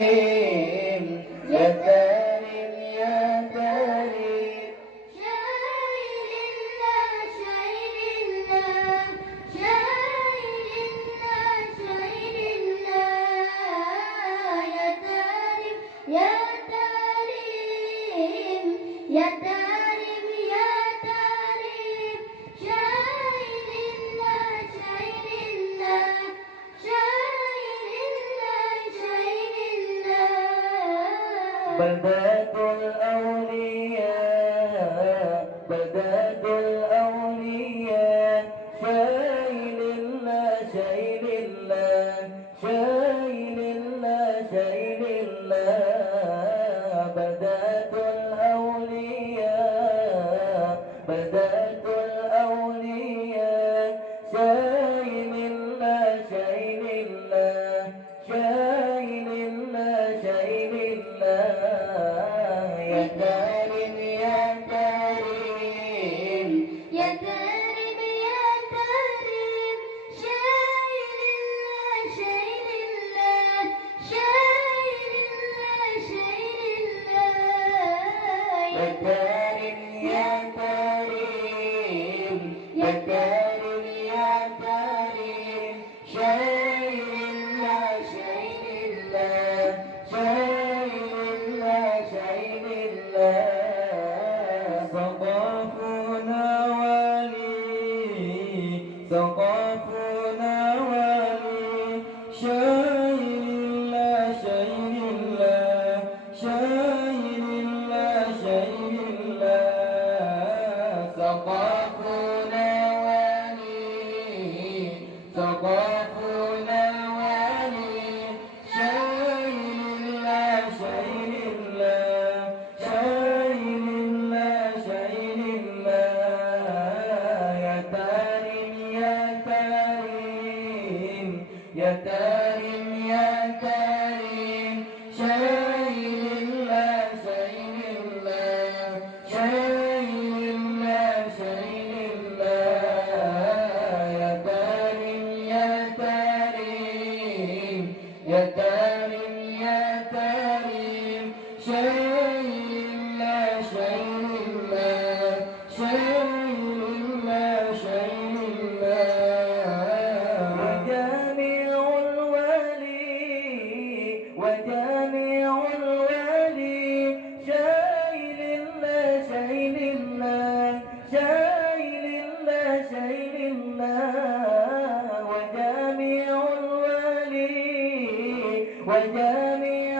يا كريم يا كريم شايل الله شايل الله شايل الله شايل الله يا كريم يا كريم يا كريم يا كريم شايل الله شايل الله شايل الله شايل الله بدات الأولياء بدات الأولياء شايل الله شايل الله شايل الله شايل الله بدات الأولياء بدات الأولياء شايل الله شايل الله شايل الله شايل الله يا كريم يا كريم يا كريم يا كريم شايل الله شايل الله شايل الله شايل الله يا كريم يا كريم يا كريم يا كريم شايل الله شايل الله شايل الله شايل الله ثقافنا ولي ثقافنا ولي شايل الله شايل الله شايل الله شايل الله ثقافنا ولي ثقافنا ولي شايل الله شايل الله شايل الله شايل الله يا كريم يا كريم يا كريم يا كريم شايل الله شايل الله شايل الله شايل الله يا كريم يا كريم يا كريم يا كريم شايل الله شايل الله شايل الله شايل الله وجامع الولي وجامع الولي شايل الله شايل الله شايل الله شايل الله وجامع الولي وجامع